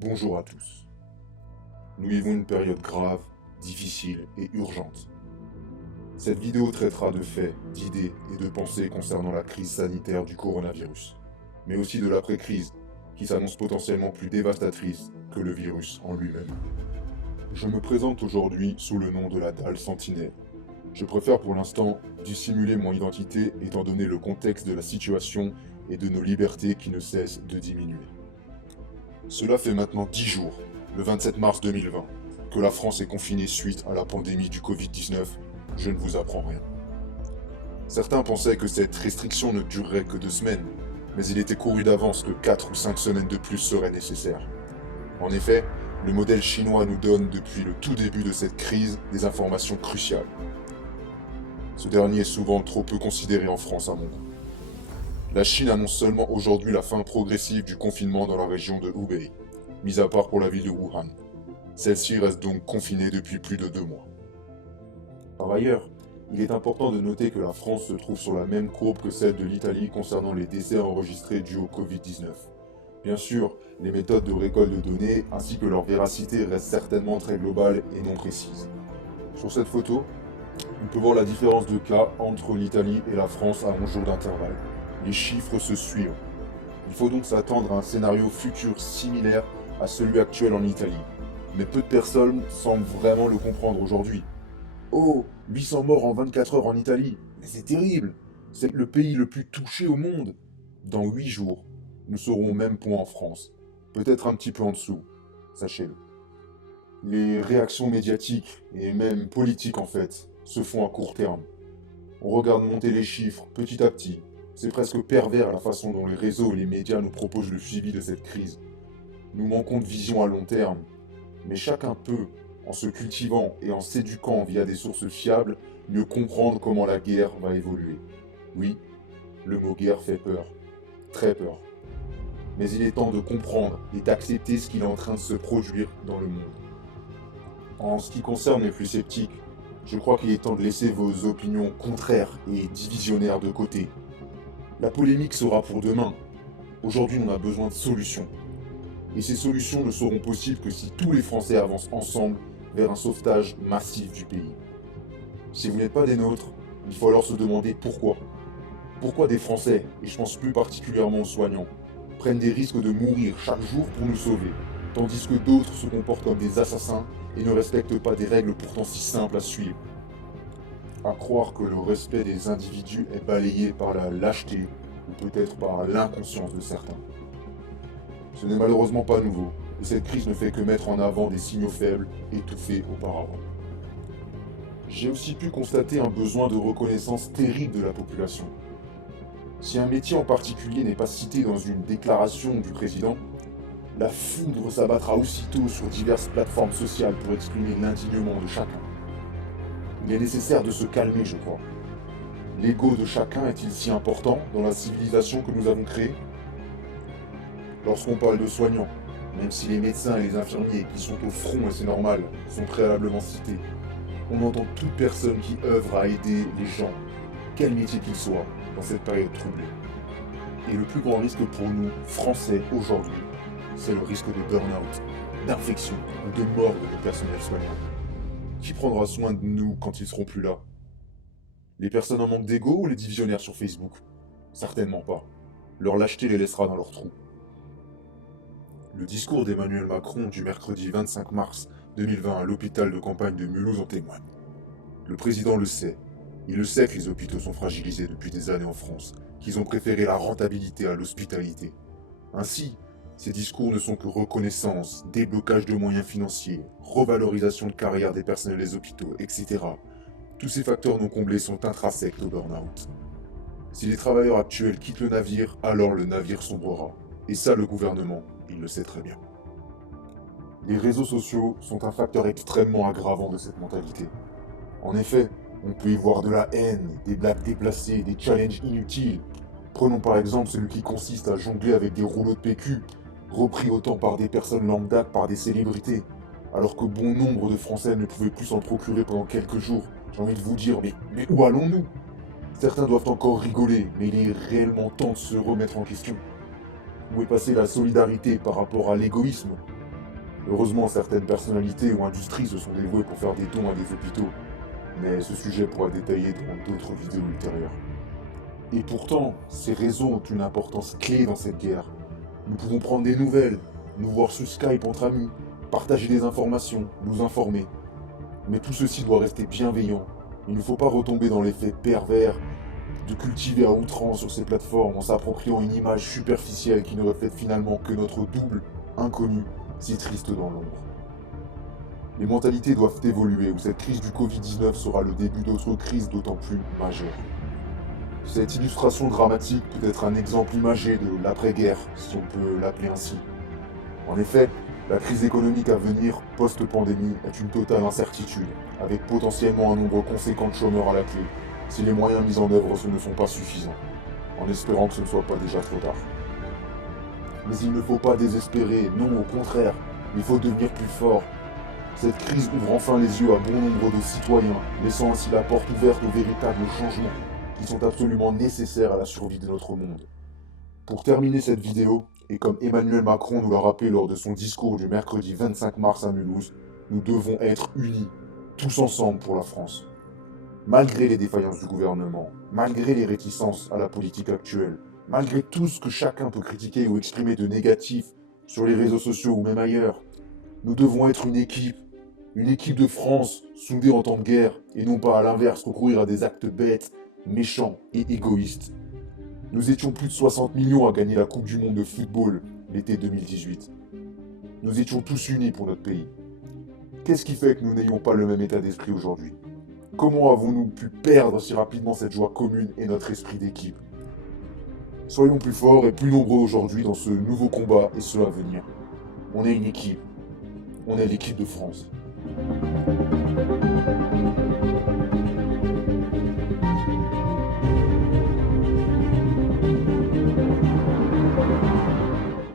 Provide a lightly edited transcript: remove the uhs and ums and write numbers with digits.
Bonjour à tous. Nous vivons une période grave, difficile et urgente. Cette vidéo traitera de faits, d'idées et de pensées concernant la crise sanitaire du coronavirus, mais aussi de l'après-crise, qui s'annonce potentiellement plus dévastatrice que le virus en lui-même. Je me présente aujourd'hui sous le nom de la dalle Sentinelle. Je préfère pour l'instant dissimuler mon identité étant donné le contexte de la situation et de nos libertés qui ne cessent de diminuer. Cela fait maintenant 10 jours, le 27 mars 2020, que la France est confinée suite à la pandémie du Covid-19. Je ne vous apprends rien. Certains pensaient que cette restriction ne durerait que 2 semaines, mais il était couru d'avance que 4 ou 5 semaines de plus seraient nécessaires. En effet, le modèle chinois nous donne depuis le tout début de cette crise des informations cruciales. Ce dernier est souvent trop peu considéré en France à mon goût. La Chine annonce seulement aujourd'hui la fin progressive du confinement dans la région de Hubei, mis à part pour la ville de Wuhan. Celle-ci reste donc confinée depuis plus de 2 mois. Par ailleurs, il est important de noter que la France se trouve sur la même courbe que celle de l'Italie concernant les décès enregistrés dus au Covid-19. Bien sûr, les méthodes de récolte de données ainsi que leur véracité restent certainement très globales et non précises. Sur cette photo, on peut voir la différence de cas entre l'Italie et la France à 11 jours d'intervalle. Les chiffres se suivent. Il faut donc s'attendre à un scénario futur similaire à celui actuel en Italie. Mais peu de personnes semblent vraiment le comprendre aujourd'hui. Oh, 800 morts en 24 heures en Italie, mais c'est terrible! C'est le pays le plus touché au monde. Dans 8 jours, nous serons au même point en France. Peut-être un petit peu en dessous, sachez-le. Les réactions médiatiques, et même politiques en fait, se font à court terme. On regarde monter les chiffres petit à petit. C'est presque pervers la façon dont les réseaux et les médias nous proposent le suivi de cette crise. Nous manquons de vision à long terme, mais chacun peut, en se cultivant et en s'éduquant via des sources fiables, mieux comprendre comment la guerre va évoluer. Oui, le mot guerre fait peur, très peur. Mais il est temps de comprendre et d'accepter ce qu'il est en train de se produire dans le monde. En ce qui concerne les plus sceptiques, je crois qu'il est temps de laisser vos opinions contraires et divisionnaires de côté. La polémique sera pour demain. Aujourd'hui, on a besoin de solutions. Et ces solutions ne seront possibles que si tous les Français avancent ensemble vers un sauvetage massif du pays. Si vous n'êtes pas des nôtres, il faut alors se demander pourquoi. Pourquoi des Français, et je pense plus particulièrement aux soignants, prennent des risques de mourir chaque jour pour nous sauver, tandis que d'autres se comportent comme des assassins et ne respectent pas des règles pourtant si simples à suivre. À croire que le respect des individus est balayé par la lâcheté ou peut-être par l'inconscience de certains. Ce n'est malheureusement pas nouveau, et cette crise ne fait que mettre en avant des signaux faibles étouffés auparavant. J'ai aussi pu constater un besoin de reconnaissance terrible de la population. Si un métier en particulier n'est pas cité dans une déclaration du président, la foudre s'abattra aussitôt sur diverses plateformes sociales pour exprimer l'indignement de chacun. Il est nécessaire de se calmer, je crois. L'ego de chacun est-il si important dans la civilisation que nous avons créée? Lorsqu'on parle de soignants, même si les médecins et les infirmiers qui sont au front, et c'est normal, sont préalablement cités, on entend toute personne qui œuvre à aider les gens, quel métier qu'ils soient, dans cette période troublée. Et le plus grand risque pour nous, Français, aujourd'hui, c'est le risque de burn-out, d'infection ou de mort de personnel soignant. Qui prendra soin de nous quand ils seront plus là? Les personnes en manque d'ego ou les divisionnaires sur Facebook? Certainement pas. Leur lâcheté les laissera dans leur trou. Le discours d'Emmanuel Macron du mercredi 25 mars 2020 à l'hôpital de campagne de Mulhouse en témoigne. Le président le sait. Il le sait que les hôpitaux sont fragilisés depuis des années en France, qu'ils ont préféré la rentabilité à l'hospitalité. Ainsi, ces discours ne sont que reconnaissance, déblocage de moyens financiers, revalorisation de carrière des personnels des hôpitaux, etc. Tous ces facteurs non comblés sont intrinsèques au burn-out. Si les travailleurs actuels quittent le navire, alors le navire sombrera. Et ça, le gouvernement, il le sait très bien. Les réseaux sociaux sont un facteur extrêmement aggravant de cette mentalité. En effet, on peut y voir de la haine, des blagues déplacées, des challenges inutiles. Prenons par exemple celui qui consiste à jongler avec des rouleaux de PQ, repris autant par des personnes lambda que par des célébrités, alors que bon nombre de Français ne pouvaient plus s'en procurer pendant quelques jours. J'ai envie de vous dire, mais où allons-nous? Certains doivent encore rigoler, mais il est réellement temps de se remettre en question. Où est passée la solidarité par rapport à l'égoïsme? Heureusement, certaines personnalités ou industries se sont dévouées pour faire des dons à des hôpitaux, mais ce sujet pourra détailler dans d'autres vidéos ultérieures. Et pourtant, ces réseaux ont une importance clé dans cette guerre. Nous pouvons prendre des nouvelles, nous voir sur Skype entre amis, partager des informations, nous informer. Mais tout ceci doit rester bienveillant. Il ne faut pas retomber dans l'effet pervers de cultiver à outrance sur ces plateformes en s'appropriant une image superficielle qui ne reflète finalement que notre double inconnu si triste dans l'ombre. Les mentalités doivent évoluer ou cette crise du Covid-19 sera le début d'autres crises d'autant plus majeures. Cette illustration dramatique peut être un exemple imagé de l'après-guerre, si on peut l'appeler ainsi. En effet, la crise économique à venir post-pandémie est une totale incertitude, avec potentiellement un nombre conséquent de chômeurs à la clé, si les moyens mis en œuvre ne sont pas suffisants, en espérant que ce ne soit pas déjà trop tard. Mais il ne faut pas désespérer, non, au contraire, il faut devenir plus fort. Cette crise ouvre enfin les yeux à bon nombre de citoyens, laissant ainsi la porte ouverte aux véritables changements qui sont absolument nécessaires à la survie de notre monde. Pour terminer cette vidéo, et comme Emmanuel Macron nous l'a rappelé lors de son discours du mercredi 25 mars à Mulhouse, nous devons être unis, tous ensemble pour la France. Malgré les défaillances du gouvernement, malgré les réticences à la politique actuelle, malgré tout ce que chacun peut critiquer ou exprimer de négatif sur les réseaux sociaux ou même ailleurs, nous devons être une équipe de France soudée en temps de guerre, et non pas à l'inverse recourir à des actes bêtes, méchants et égoïstes. Nous étions plus de 60 millions à gagner la Coupe du Monde de football l'été 2018. Nous étions tous unis pour notre pays. Qu'est-ce qui fait que nous n'ayons pas le même état d'esprit aujourd'hui? Comment avons-nous pu perdre si rapidement cette joie commune et notre esprit d'équipe? Soyons plus forts et plus nombreux aujourd'hui dans ce nouveau combat et ceux à venir. On est une équipe. On est l'équipe de France.